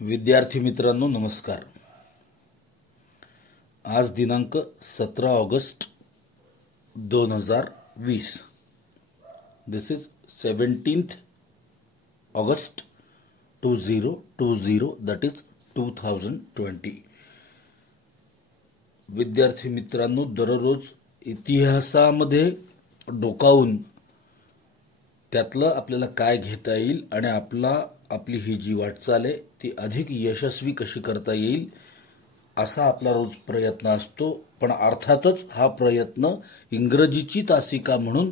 विद्यार्थी मित्रांनो नमस्कार। आज दिनांक 17 August 2020। This is 17th August 2020 that is 2020। विद्यार्थी मित्रांनो दररोज इतिहासामध्ये डोकावून त्यातलं आपल्याला काय घेता येईल आणि आपली ही जी वाटचाल आहे ती अधिक यशस्वी कशी करता येईल असा आपला रोज प्रयत्न असतो। पण अर्थातच हा प्रयत्न इंग्रजीची तासिका म्हणून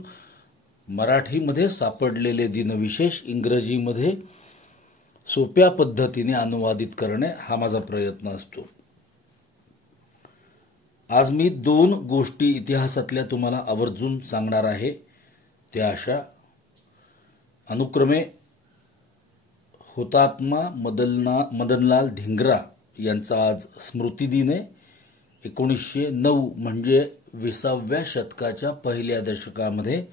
मराठीमध्ये सापडलेले दिनविशेष इंग्रजीमध्ये सोप्या पद्धतीने अनुवादित करणे हा माझा प्रयत्न असतो। आज मी दोन गोष्टी इतिहासातल्या तुम्हाला आवर्जून सांगणार आहे। त्या अशा अनुक्रमे हुतात्मा मदनलाल धिंगरा यांचा आज स्मृती दिन आहे। 1909 म्हणजे 20व्या शतकाच्या पहिल्या दशकामध्ये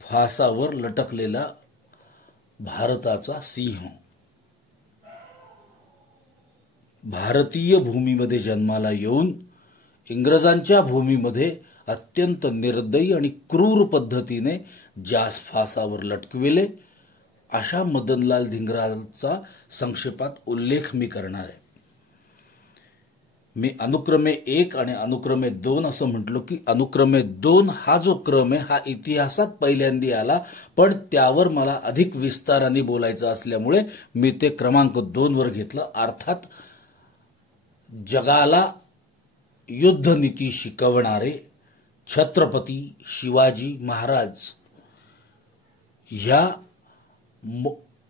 फासावर लटकलेला भारताचा सिंह भारतीय भूमीमध्ये जन्माला येऊन इंग्रजांच्या भूमीमध्ये अत्यंत निर्दयी आणि क्रूर पद्धतीने ज्यास फासावर लटकविले अशा मदनलाल धिंगराचा संक्षेपात उल्लेख मी करणार आहे। मी अनुक्रमे 1 आणि अनुक्रमे 2 असं म्हटलो की अनुक्रमे 2 हा जो क्रम आहे हा इतिहासात पहिल्यांदा आला, पण त्यावर मला अधिक विस्ताराने बोलायचं असल्यामुळे मी ते क्रमांक 2 वर घेतलं। अर्थात जगाला युद्धनीती शिकवणारे छत्रपती शिवाजी महाराज ह्या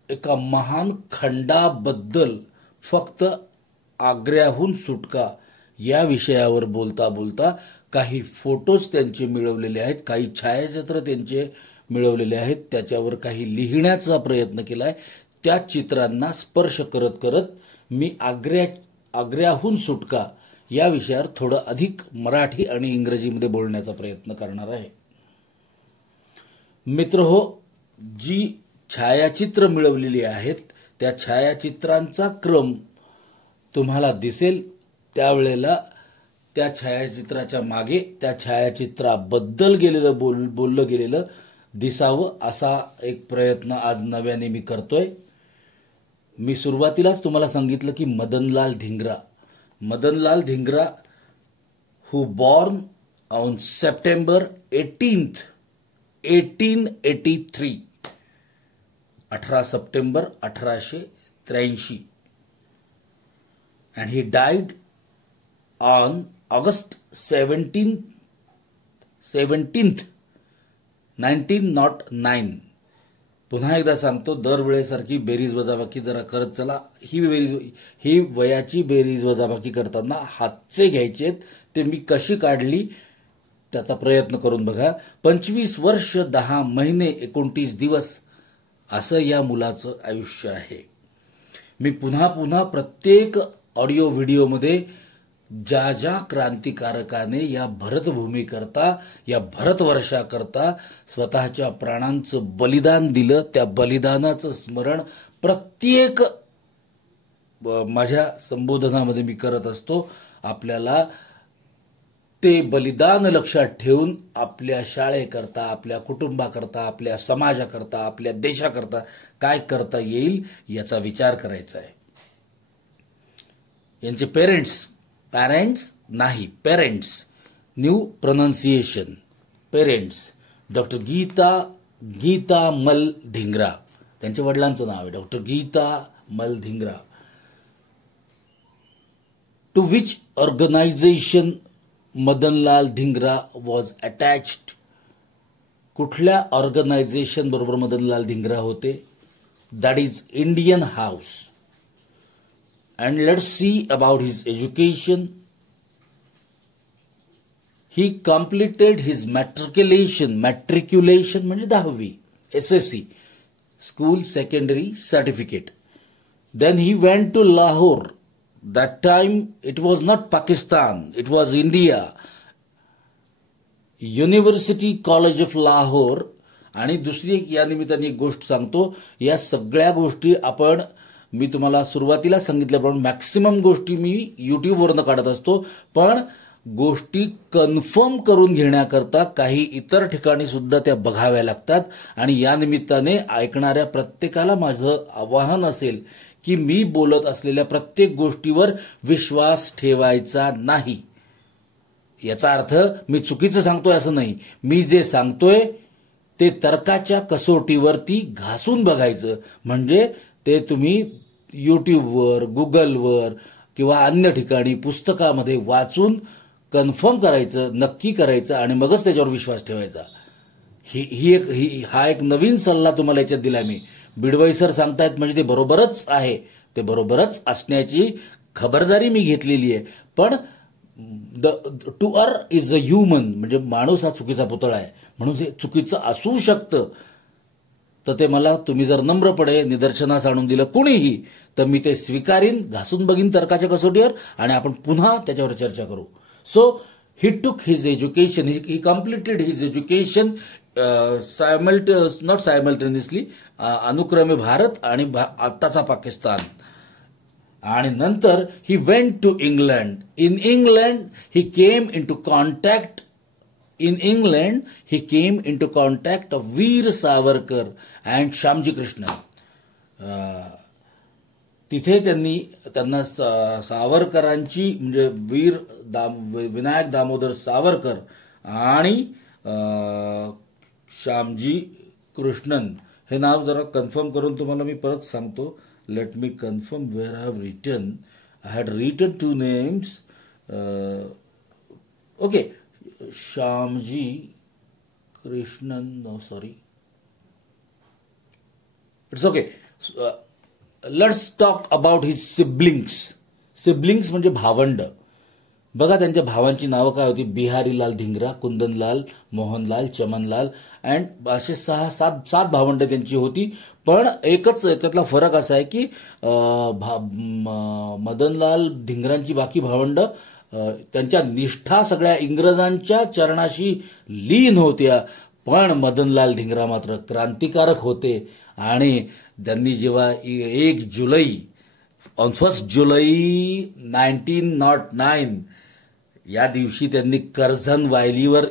एका महान खंडाबद्दल फक्त आग्र्याहून सुटका या विषयावर बोलता बोलता काही फोटोज त्यांचे मिळवलेले आहेत, काही छायाचित्र त्यांचे मिळवलेले आहेत, त्याच्यावर काही लिहिण्याचा प्रयत्न केलाय। त्या चित्रांना स्पर्श करत करत मी आग्र्याहून सुटका या विषयावर थोडं अधिक मराठी आणि इंग्रजीमध्ये बोलण्याचा प्रयत्न करणार आहे। मित्रहो, जी छायाचित्र मिळवलेली आहेत त्या छायाचित्रांचा क्रम तुम्हाला दिसेल त्यावेळेला त्या छायाचित्राच्या मागे त्या छायाचित्राबद्दल बोललं गेलेलं दिसावं असा एक प्रयत्न आज नव्याने मी करतोय। मी सुरुवातीलाच तुम्हाला सांगितलं की Madanlal Dhingra who born on September 18th 1883 18 September 1883 and he died on August 17th 1909। पुन्हा एकदा सांगतो, दरवेळेसारखी बेरीज वजाबाकी जरा करत चला। ही वयाची बेरीज वजाबाकी करताना हातचे घ्यायचेत, ते मी कशी काढली त्याचा प्रयत्न करून बघा। 25 वर्ष 10 महिने 29 दिवस असं या मुलाचं आयुष्य आहे। मी पुन्हा प्रत्येक ऑडिओ व्हिडिओमध्ये ज्या क्रांतिकारकाने या भरतभूमीकरता या भारतवर्षाकरता स्वतःच्या प्राणांचं बलिदान दिलं त्या बलिदानाचं स्मरण प्रत्येक माझ्या संबोधनामध्ये मी करत असतो। आपल्याला ते बलिदान लक्षात ठेवून आपल्या शाळेकरता, आपल्या कुटुंबाकरता, आपल्या समाजाकरता, आपल्या देशाकरता काय करता येईल याचा विचार करायचा आहे। यांचे पेरेंट्स नाही parents, new pronunciation, parents doctor Gita Mal Dhingra, त्यांच्या वडिलांचं नाव आहे doctor Gita Mal Dhingra. To which organisation Madanlal Dhingra was attached, कुठल्या ऑर्गनायझेशन बरोबर मदनलाल धिंगरा होते? That is Indian house. And let's see about his education. He completed his matriculation म्हणजे 10वी SSC school secondary certificate. Then he went to Lahore. That time it was not Pakistan, it was India. University College of Lahore. आणि दुसरी या निमित्ताने एक गोष्ट सांगतो, या सगळ्या गोष्टी आपण मी तुम्हाला सुरुवातीला सांगितल्याप्रमाणे मॅक्सिमम गोष्टी मी युट्यूबवरनं काढत असतो, पण गोष्टी कन्फर्म करून घेण्याकरता काही इतर ठिकाणी सुद्धा त्या बघाव्या लागतात. आणि या निमित्ताने ऐकणाऱ्या प्रत्येकाला माझं आवाहन असेल की मी बोलत असलेल्या प्रत्येक गोष्टीवर विश्वास ठेवायचा नाही. याचा अर्थ मी चुकीचं सांगतोय असं नाही. मी जे सांगतोय ते तर्काच्या कसोटीवरती घासून बघायचं. म्हणजे ते तुम्ही युट्यूबवर, गुगलवर किंवा अन्य ठिकाणी पुस्तकामध्ये वाचून कन्फर्म करायचं, नक्की करायचं आणि मगच त्याच्यावर विश्वास ठेवायचा. हा एक नवीन सल्ला तुम्हाला याच्यात दिला मी. बिडवाई सर सांगतायत म्हणजे ते बरोबरच आहे, ते बरोबरच असण्याची खबरदारी मी घेतलेली आहे. पण to err is a human, म्हणजे माणूस हा चुकीचा पुतळा आहे, म्हणून हे चुकीचं असू शकतं. तर ते मला तुम्ही जर नम्रपणे निदर्शनास आणून दिलं कुणीही, तर मी ते स्वीकारीन, घासून बघीन तर्काच्या कसोटीवर आणि आपण पुन्हा त्याच्यावर चर्चा करू. So he took his education, he completed his education not simultaneously, अनुक्रमे भारत आणि आत्ताचा पाकिस्तान. आणि नंतर he went to England. In England he came into contact of Veer Savarkar and Shyamji Krishna. तिथे त्यांना सावरकरांची म्हणजे विनायक दामोदर सावरकर आणि श्यामजी कृष्णन हे नाव जरा कन्फर्म करून तुम्हाला मी परत सांगतो. Let me confirm where I have written. I had written 2 names. Okay, Shyamji Krishnan, no sorry, it's okay. Let's talk about his siblings. Siblings म्हणजे भावंड. बघा त्यांच्या भावांची नावं काय होती. बिहारीलाल धिंगरा, कुंदनलाल, मोहनलाल, चमनलाल अँड असे 6-7 भावंड त्यांची होती. पण एकच त्यातला फरक असा आहे की मदनलाल धिंगरांची बाकी भावंड त्यांच्या निष्ठा सगळ्या इंग्रजांच्या चरणाशी लीन होत्या. पण मदनलाल धिंगरा मात्र क्रांतिकारक होते आणि त्यांनी जेव्हा 1 जुलै 1909 या दिवशी त्यांनी करझन वायलीवर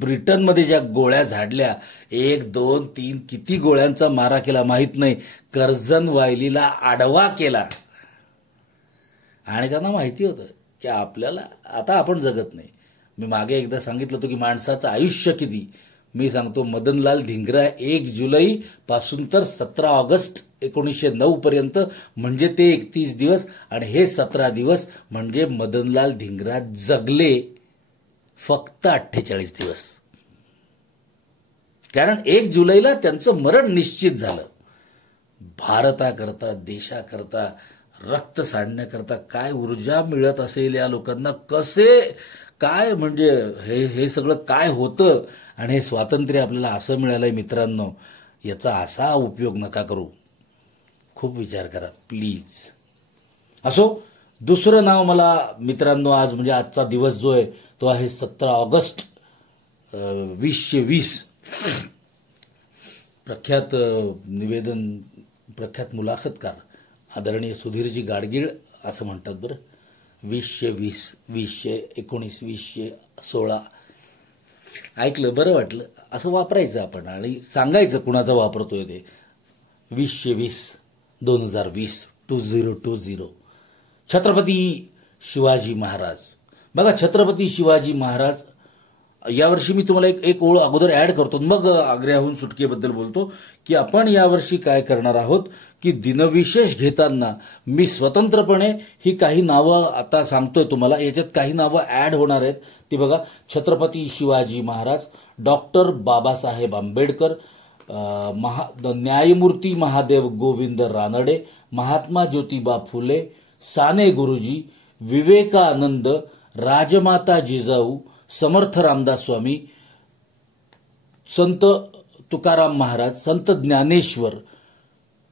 ब्रिटनमध्ये ज्या गोळ्या झाडल्या, 1, 2, 3 किती गोळ्यांचा मारा केला माहित नाही, करझन वायलीला आडवा केला. आणि त्यांना माहिती होतं की आपल्याला आता आपण जगत नाही. मी मागे एकदा सांगितलं होतं की माणसाचं आयुष्य किती. मी सांगतो मदनलाल धिंगरा 1 जुलै पासून तर 17 ऑगस्ट 1909 पर्यंत म्हणजे ते 31 दिवस आणि हे 17 दिवस म्हणजे मदनलाल धिंगरा जगले फक्त 48 दिवस. कारण 1 जुलैला त्यांचं मरण निश्चित झालं. भारताकरता, देशाकरता, रक्त सांडण्याकरता काय ऊर्जा मिळत असेल या लोकांना, कसे काय म्हणजे हे सगळं काय होतं. आणि हे स्वातंत्र्य आपल्याला असं मिळालंय मित्रांनो, याचा असा उपयोग नका करू. खूप विचार करा प्लीज. असो, दुसरं नाव मला मित्रांनो आज म्हणजे आजचा दिवस जो आहे तो आहे 17 ऑगस्ट 2020. प्रख्यात मुलाखतकार आदरणीय सुधीरजी गाडगीळ असं म्हणतात बरं. 2020, 2019, 2016 ऐकलं बरं वाटलं. असं वापरायचं आपण आणि सांगायचं कुणाचा वापरतोय ते. 2020, 2020, 2020. छत्रपती शिवाजी महाराज. बघा, छत्रपती शिवाजी महाराज यावर्षी मी तुम्हाला एक ओळ अगोदर ऍड करतो, मग आग्र्याहून सुटकेबद्दल बोलतो की आपण यावर्षी काय करणार आहोत की दिनविशेष घेताना मी स्वतंत्रपणे ही काही नावं आता सांगतोय तुम्हाला. याच्यात काही नावं ऍड होणार आहेत. ती बघा, छत्रपती शिवाजी महाराज, डॉक्टर बाबासाहेब आंबेडकर, न्यायमूर्ती महादेव गोविंद रानडे, महात्मा ज्योतिबा फुले, साने गुरुजी, विवेकानंद, राजमाता जिजाऊ, समर्थ रामदास स्वामी, संत तुकाराम महाराज, संत ज्ञानेश्वर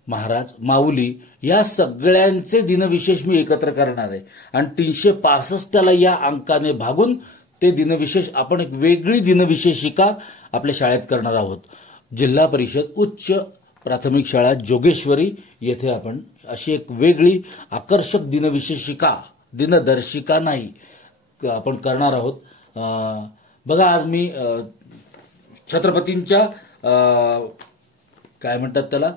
महाराज, माऊली, या सगळ्यांचे दिनविशेष मी एकत्र करणार आहे. आणि 365ला या अंकाने भागून ते दिनविशेष आपण एक वेगळी दिनविशेषिका आपल्या शाळेत करणार आहोत. जिल्हा परिषद उच्च प्राथमिक शाळा जोगेश्वरी येथे आपण अशी एक वेगळी आकर्षक दिनदर्शिका नाही आपण करणार आहोत. बघा आज मी छत्रपतींच्या काय म्हणतात त्याला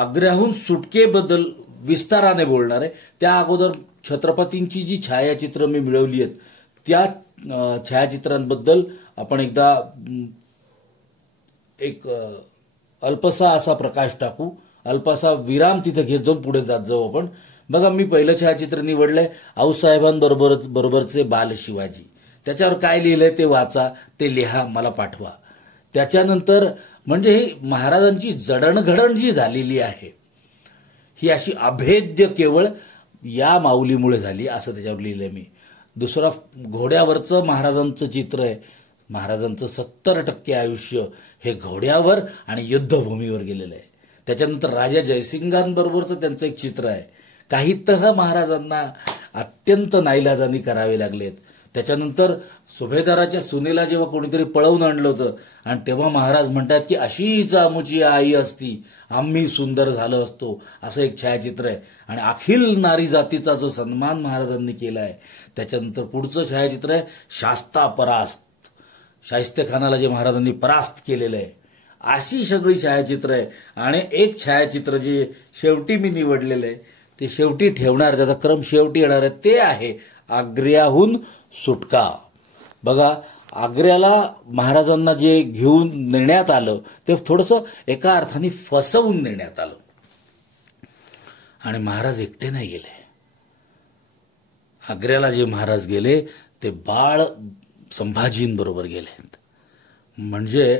आग्र्याहून सुटकेबद्दल विस्ताराने बोलणार आहे. त्या अगोदर छत्रपतींची जी छायाचित्र मी मिळवली आहेत त्या छायाचित्रांबद्दल आपण एकदा एक अल्पसा असा प्रकाश टाकू, अल्पसा विराम तिथे घेत जाऊन पुढे जात जाऊ आपण. बघा मी पहिलं छायाचित्र निवडलंय आऊसाहेबांबरोबरचे बाल शिवाजी. त्याच्यावर काय लिहिलंय ते वाचा, ते लिहा, मला पाठवा. त्याच्यानंतर म्हणजे ही महाराजांची जडणघडण जी झालेली आहे ही अशी अभेद्य केवळ या माऊलीमुळे झाली असं त्याच्यावर लिहिलंय मी. दुसरा घोड्यावरचं महाराजांचं चित्र आहे. महाराजांचं 70% आयुष्य हे घोड्यावर आणि युद्धभूमीवर गेलेलं आहे. त्याच्यानंतर राजा जयसिंगांबरोबरचं त्यांचं एक चित्र आहे. काही तऱ्हा महाराजांना अत्यंत नाईलाजानी करावे लागलेत. त्याच्यानंतर सुभेदाराच्या सुनेला जेव्हा कोणीतरी पळवून आणलं होतं आणि तेव्हा महाराज म्हणतात की अशीच आमुची आई असती आम्ही सुंदर झालो असतो, असं एक छायाचित्र आहे. आणि अखिल नारी जातीचा जो सन्मान महाराजांनी केला आहे. त्याच्यानंतर पुढचं छायाचित्र आहे शास्ता परास्त, शाहिस्तेखानाला जे महाराजांनी परास्त केलेलं आहे. अशी सगळी छायाचित्र आहे. आणि एक छायाचित्र जे शेवटी मी निवडलेलं आहे ते शेवटी ठेवणार, त्याचा क्रम शेवटी येणार आहे, ते आहे आग्र्याहून सुटका. बघा आग्र्याला महाराजांना जे घेऊन नेण्यात आलं ते थोडंसं एका अर्थाने फसवून नेण्यात आलं. आणि महाराज एकटे नाही गेले. आग्र्याला जे महाराज गेले ते बाळ संभाजींबरोबर गेले. म्हणजे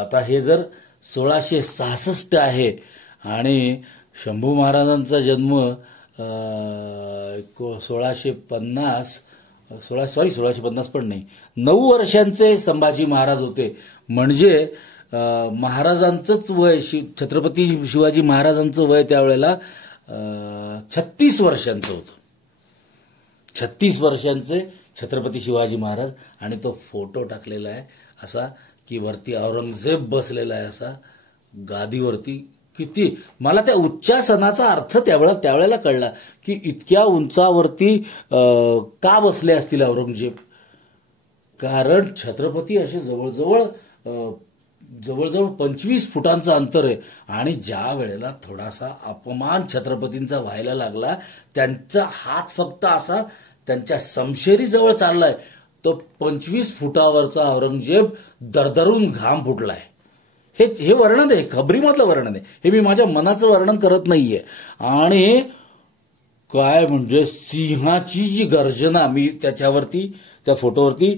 आता हे जर 1666 आहे आणि शंभू महाराजांचा जन्म 1650 पण नाही, 9 वर्षांचे संभाजी महाराज होते. म्हणजे महाराजांचंच वय छत्रपती शिवाजी महाराजांचं वय त्यावेळेला 36 वर्षांचं होतं. 36 वर्षांचे छत्रपती शिवाजी महाराज. आणि तो फोटो टाकलेला आहे असा की वरती औरंगजेब बसलेला आहे असा गादीवरती. किती मला त्या उच्चासनाचा अर्थ त्यावेळेला कळला की इतक्या उंचावरती का बसले असतील औरंगजेब. कारण छत्रपती असे जवळजवळ 25 फुटांचं अंतर आहे. आणि ज्या वेळेला थोडासा अपमान छत्रपतींचा व्हायला लागला त्यांचा हात फक्त असा त्यांच्या समशेरीजवळ चाललाय, तो 25 फुटावरचा औरंगजेब दरदरून घाम फुटलाय. हे वर्णन आहे, खबरीमधलं वर्णन आहे. हे मी माझ्या मनाचं वर्णन करत नाहीये. आणि काय म्हणजे सिंहाची जी गर्जना, मी त्याच्यावरती त्या फोटोवरती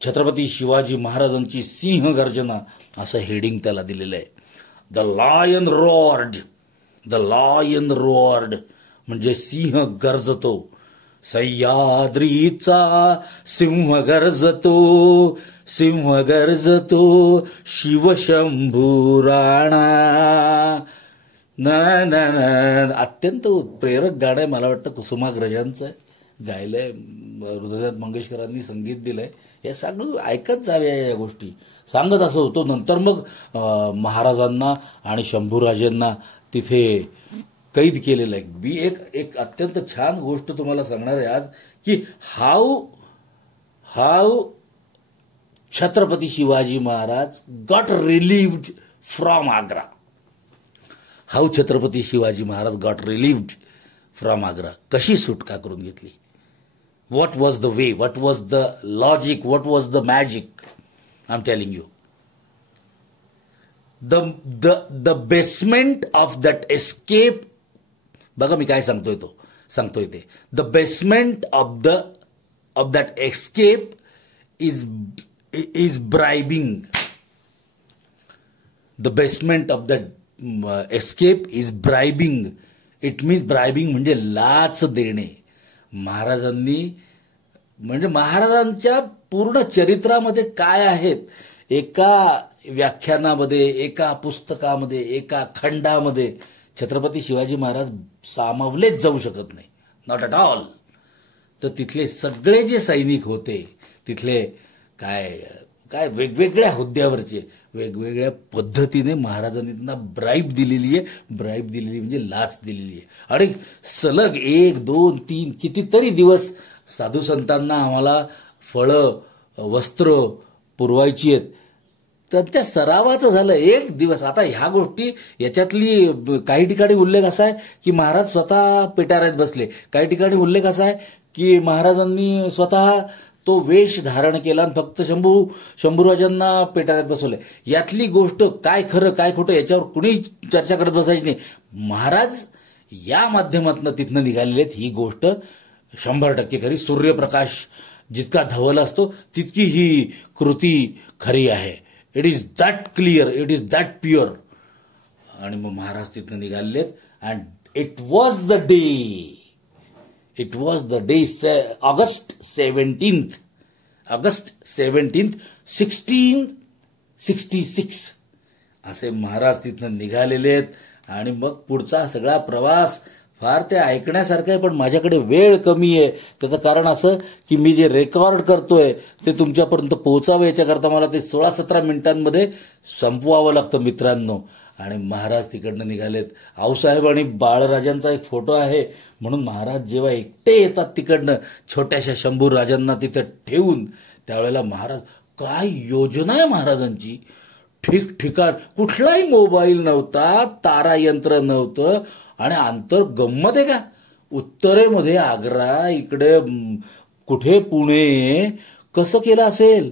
छत्रपती शिवाजी महाराजांची सिंह गर्जना असं हेडिंग त्याला दिलेलं आहे. द लायन रोअर्ड म्हणजे सिंह गरजतो. सह्याद्रीचा सिंह गरजतो शिवशंभू राणा. अत्यंत प्रेरक गाणं आहे. मला वाटतं कुसुमाग्रजांचं आहे, गायलंय हृदयात मंगेशकरांनी संगीत दिलंय. हे सगळं ऐकत जाव्या या गोष्टी. सांगत असं होतो. नंतर मग महाराजांना आणि शंभूराजेंना तिथे कैद केलेलं आहे. मी एक अत्यंत छान गोष्ट तुम्हाला सांगणार आहे आज की how Chhatrapati Shivaji Maharaj got relieved from Agra. How Chhatrapati Shivaji Maharaj got relieved from Agra. कशी सुटका करून घेतली. What was the way, what was the logic, what was the magic. I am telling you. The basement of that escape. बघा मी काय सांगतोय ते. The basement of that escape is bribing. The basement of that escape is bribing. It means bribing म्हणजे लाच देणे. महाराजांनी म्हणजे महाराजांच्या पूर्ण चरित्रामध्ये काय आहेत एका व्याख्यानामध्ये, एका पुस्तकामध्ये, एका खंडामध्ये छत्रपती शिवाजी महाराज सामावलेच जाऊ शकत नाही. Not at all. तर तिथले सगळे जे सैनिक होते, तिथले काय काय वेगवेगळ्या हुद्द्यावरचे वेगवेगळ्या पद्धतीने महाराजांनी त्यांना ब्राईब दिलेली आहे. ब्राईब दिलेली म्हणजे लाच दिलेली आहे. आणि सलग 1, 2, 3 कितीतरी दिवस साधू संतांना आम्हाला फळं वस्त्र पुरवायची आहेत. त्यांच्या सरावाचं झालं 1 दिवस. आता ह्या गोष्टी याच्यातली काही ठिकाणी उल्लेख असा आहे की महाराज स्वतः पिटाऱ्यात बसले, काही ठिकाणी उल्लेख असा आहे की महाराजांनी स्वतः तो वेश धारण केला आणि फक्त शंभूराजांना पिटाऱ्यात बसवले. यातली गोष्ट काय खरं काय खोटं याच्यावर कुणी चर्चा करत बसायची नाही. महाराज या माध्यमातून तिथनं निघालेले आहेत ही गोष्ट 100% खरी. सूर्यप्रकाश जितका धवल असतो तितकी ही कृती खरी आहे. It is that clear, it is that pure. आणि मग महाराज तिथनं निघालेले आहेत. And it was the day, it was the day August 17th 1666 असे महाराज तिथनं निघालेले आहेत. आणि मग पुढचा सगळा प्रवास फार ते ऐकण्यासारखं आहे, पण माझ्याकडे वेळ कमी आहे. त्याचं कारण असं की मी जे रेकॉर्ड करतोय ते तुमच्यापर्यंत पोहोचावं याच्याकरता मला ते 16-17 मिनिटांमध्ये संपवावं लागतं मित्रांनो. आणि महाराज तिकडनं निघालेत. आऊसाहेब आणि बाळराजांचा एक फोटो आहे, म्हणून महाराज जेव्हा एकटे येतात तिकडनं छोट्याशा शंभूराजांना तिथे ठेवून, त्यावेळेला महाराज काय योजना आहे महाराजांची. ठिकठिकाण कुठलाही मोबाईल नव्हता, तारा यंत्र नव्हतं. आणि अंतर गंमत आहे का, उत्तरेमध्ये आग्रा, इकडे कुठे पुणे, कसं केलं असेल.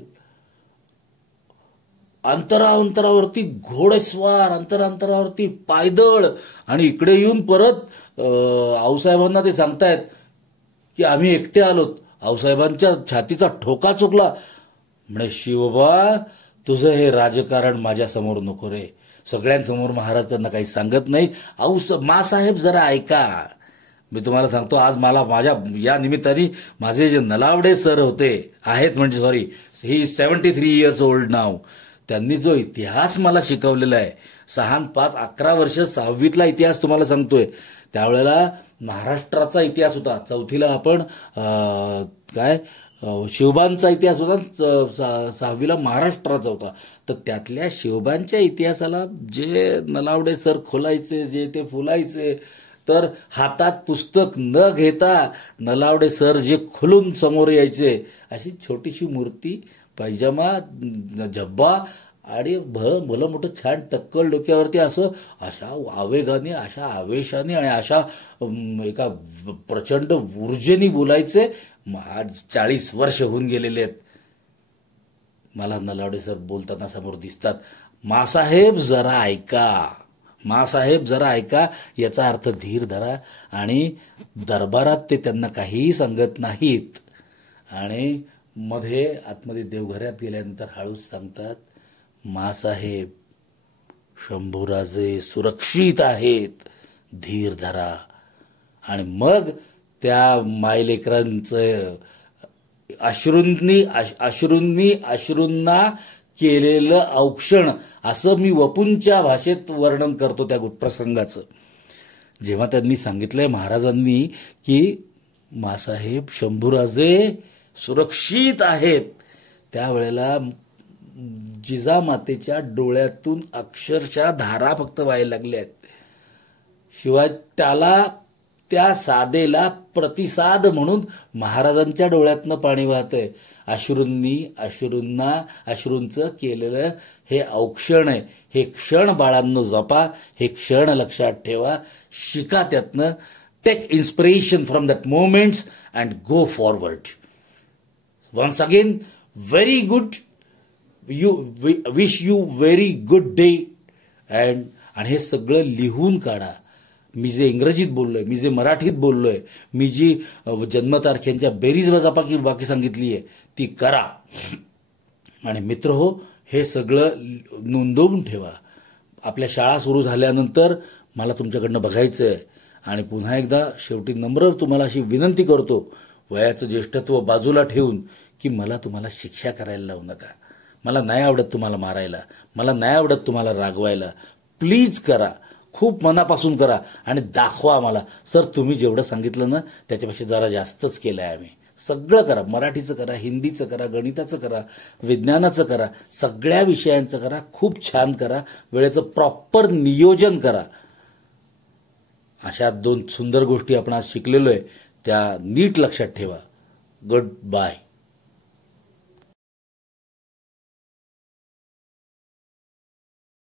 अंतरावरती घोडेस्वार, अंतरावरती पायदळ. आणि इकडे येऊन परत आऊसाहेबांना ते सांगतायत की आम्ही एकटे आलोत. आऊसाहेबांच्या छातीचा ठोका चुकला. म्हणे शिवबा तुझं हे राजकारण माझ्यासमोर नको रे. सगळ्यांसमोर महाराज त्यांना काही सांगत नाही. मासाहेब जरा ऐका, मी तुम्हाला सांगतो. आज मला माझ्या या निमित्ताने माझे जे नलावडे सर होते आहेत, म्हणजे सॉरी, ही 73 years old नाव, त्यांनी जो इतिहास मला शिकवलेला आहे, 6 आणि 5 11 वर्ष 6वीतला इतिहास तुम्हाला सांगतोय. त्यावेळेला महाराष्ट्राचा इतिहास होता. 4थीला आपण काय शिवबांचा इतिहास होता, 6वीला महाराष्ट्राचा होता. तर त्यातल्या शिवबांच्या इतिहासाला जे नलावडे सर खोलायचे, जे ते फुलायचे, तर हातात पुस्तक न घेता नलावडे सर जे खुलून समोर यायचे, अशी छोटीशी मूर्ती, पैजामा, झब्बा आणि भलं मोठं छान टक्कल डोक्यावरती, असं अशा आवेगाने, अशा आवेशाने आणि अशा एका प्रचंड ऊर्जेने बोलायचे. आज 40 वर्ष होऊन गेलेले आहेत. मला नलावडे सर बोलताना समोर दिसतात. मासाहेब जरा ऐका, मासाहेब जरा ऐका, याचा अर्थ धीर धरा. आणि दरबारात ते त्यांना काहीही सांगत नाहीत. आणि आतमध्ये देवघरात गेल्यानंतर हळूच सांगतात, मासाहेब शंभूराजे सुरक्षित आहेत, धीर धरा. आणि मग त्या मायलेकरांचं अश्रूंना केलेलं औक्षण, असं मी वपूंच्या भाषेत वर्णन करतो त्या प्रसंगाचं. जेव्हा त्यांनी सांगितलंय महाराजांनी की मासाहेब शंभूराजे सुरक्षित आहेत, त्यावेळेला जिजामातेच्या डोळ्यातून अक्षरशः धारा फक्त व्हायला लागल्या आहेत. शिवाय त्या साधेला प्रतिसाद म्हणून महाराजांच्या डोळ्यातनं पाणी वाहतंय. अश्रूंचं केलेलं हे औक्षण आहे. हे क्षण बाळांनो जपा, हे क्षण लक्षात ठेवा, शिका त्यातनं. Take inspiration from that moments and go forward. Once again very good, wish you very good day. आणि हे सगळं लिहून काढा. मी जे इंग्रजीत बोललोय, मी जे मराठीत बोललोय, मी जी जन्मतारखेंच्या बेरीज वजाबाकी सांगितली आहे ती करा. आणि मित्र हो, हे सगळं नोंदवून ठेवा. आपल्या शाळा सुरू झाल्यानंतर मला तुमच्याकडनं बघायचंय. आणि पुन्हा एकदा शेवटी नम्र तुम्हाला अशी विनंती करतो, वयाचं ज्येष्ठत्व बाजूला ठेवून, की मला तुम्हाला शिक्षा करायला लावू नका. मला नाही आवडत तुम्हाला मारायला, मला नाही आवडत तुम्हाला रागवायला. प्लीज करा, खूप मनापासून करा आणि दाखवा मला, सर तुम्ही जेवढं सांगितलं ना त्याच्यापेक्षा जरा जास्तच केलंय आम्ही. सगळं करा. मराठीचं करा, हिंदीचं करा, गणिताचं करा, विज्ञानाचं करा, सगळ्या विषयांचं करा. खूप छान करा. वेळेचं प्रॉपर नियोजन करा. अशा 2 सुंदर गोष्टी आपण आज शिकलेलो आहे, त्या नीट लक्षात ठेवा. Good bye.